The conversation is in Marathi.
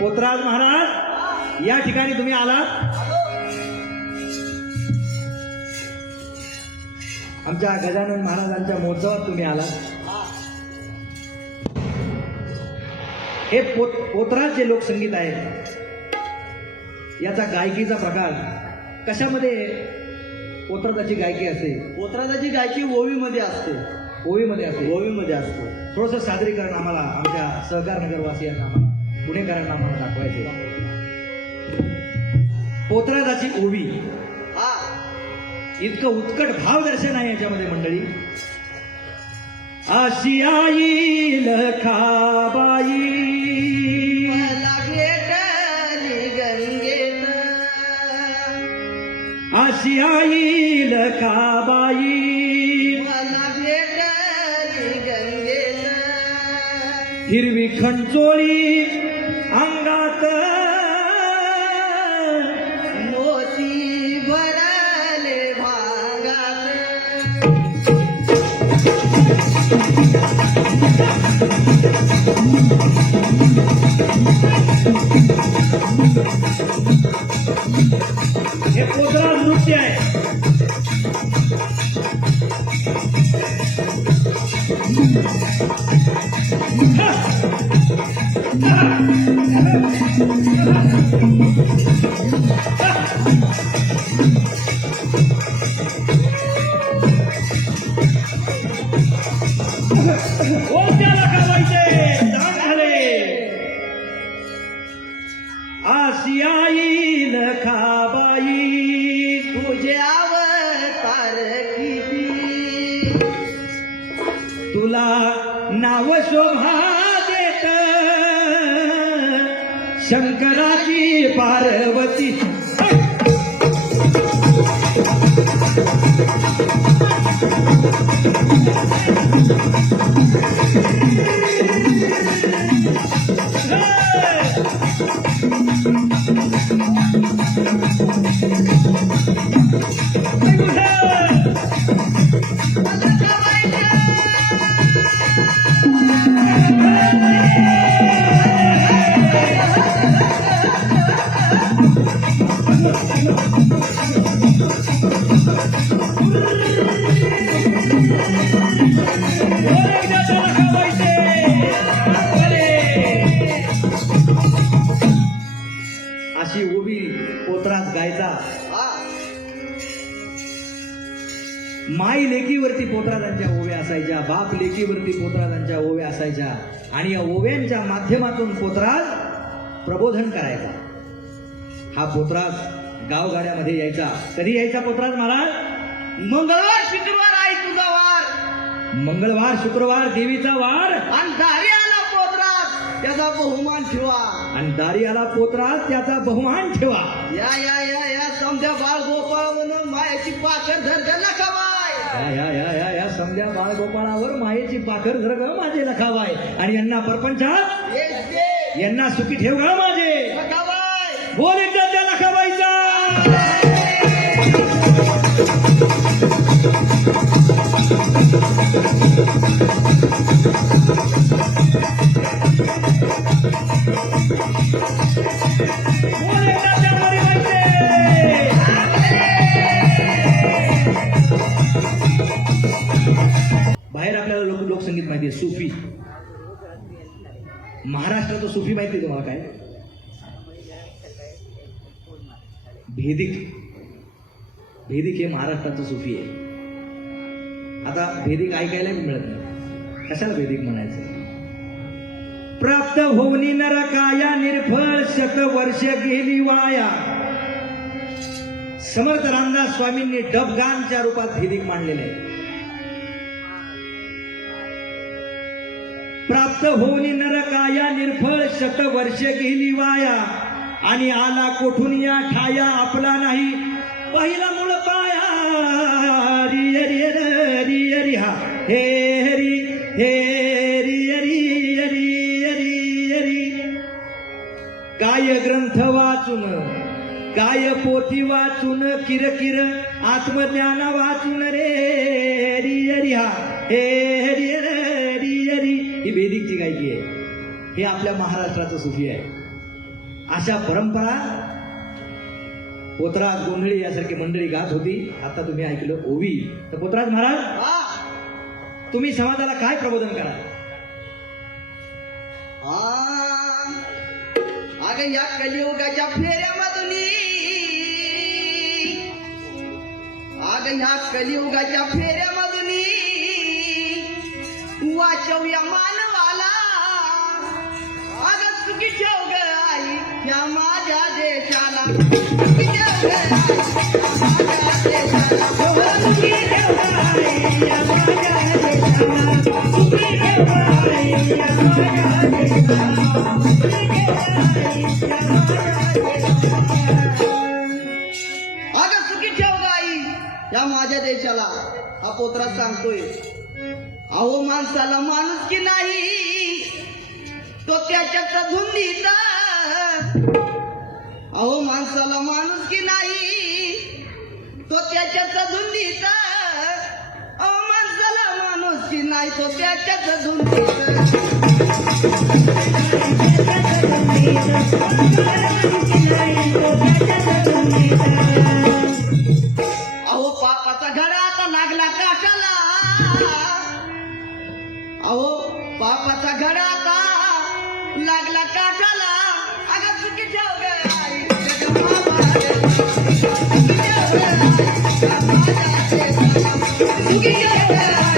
पोतराज महाराज या ठिकाणी तुम्ही आलात. आमच्या गजानन महाराजांच्या महोत्सवात तुम्ही आलात. हे पोत पोतराज जे लोकसंगीत आहे याचा गायकीचा प्रकार कशामध्ये पोतराजाची गायकी असते? पोतराजाची गायकी ओवीमध्ये असते. ओवीमध्ये असते. ओवीमध्ये असतो. थोडंसं सादरीकरण आम्हाला आमच्या सहकार नगरवासियांना. पुणेकरांना आम्हाला दाखवायचे. पोतराजाची ओवी. हा. इतकं उत्कट भाव दर्शन आहे याच्यामध्ये मंडळी. अशी आई लखाबाई. मला आई लखाबाई. मला हिरवी खंचोळी अंगात मोती भरले भागात. तुला नाव शोभा देत. शंकराची पार्वती अशी हा माई लेकीवरती पोतराजांच्या ओव्या असायच्या बाप लेकीवरती पोतराजांच्या ओव्या असायच्या आणि या ओव्यांच्या माध्यमातून पोतराज प्रबोधन करायचा. हा पोतराज गावगाड्यामध्ये यायचा. कधी यायचा पोतराज महाराज? मंगळवार शुक्रवार आई तुझा वार. मंगळवार शुक्रवार देवीचा वार. आणि पोतराज त्याचा बहुमान ठेवा. आणि दारी आला पोतराज त्याचा बहुमान ठेवा. या या या या समजा बाळ गोपाळ मायाची पाखर नका बाय या या या या या समध्या बाळगोपाळावर मायेची पाखर धर ग माझे लखावाय. आणि यांना परपंचात दे यांना सुखी ठेव ग माझे. बाय बोल एकदा सुफी. महाराष्ट्राचं सुफी माहिती आहे तुम्हाला काय? भेदिक. भेदिक हे महाराष्ट्राचं सुफी आहे. आता भेदिक ऐकायला मिळत नाही. कशाला भेदिक म्हणायचं? प्राप्त होऊनी नरकाया निर्फळ शत वर्ष गेली वाया. समर्थ रामदास स्वामींनी डबगानच्या रूपात भेदिक मांडलेले आहे. प्राप्त होऊन नरकाया निर्फळ शत वर्ष गेली वाया. आणि आला कोठून या ठाया आपला नाही. पहिला मूळ पाया. हरी हरी र, रि हा. हे हरी हे रि रि रि रि काय ग्रंथ वाचून काय पोथी वाचून किर किर आत्मज्ञान वाचून रे हरी हरी हा. हे ही वेदिकची गायकी आहे हे आपल्या महाराष्ट्राचं सुफी आहे. अशा परंपरा पोतराज गोंधळी यासारखी मंडळी गात होती. आता तुम्ही ऐकलं ओवी. तर पोतराज महाराज तुम्ही समाजाला काय प्रबोधन करा अगं या कलियुगाच्या फेऱ्यामधून अगं ह्या कलियुगाच्या फेऱ्यामधून मानवाला. अगं सुखी आई या माझ्या देशाला सुखी ठेव आई, या माझ्या देशाला. हो, सुखी आई, या माझ्या देशाला आई, या माझ्या देशाला. अगं सुखी ठेव आई या माझ्या देशाला. हा पोत्रा सांगतोय. अहो माणसाला माणूस की नाही? तो त्याच्या धुंदीचा अहो माणसाला माणूस की नाही? तो त्याच्या धुंदीचा अहो माणसाला माणूस की नाही? तो त्याच्याच धुंदीचा देशाला.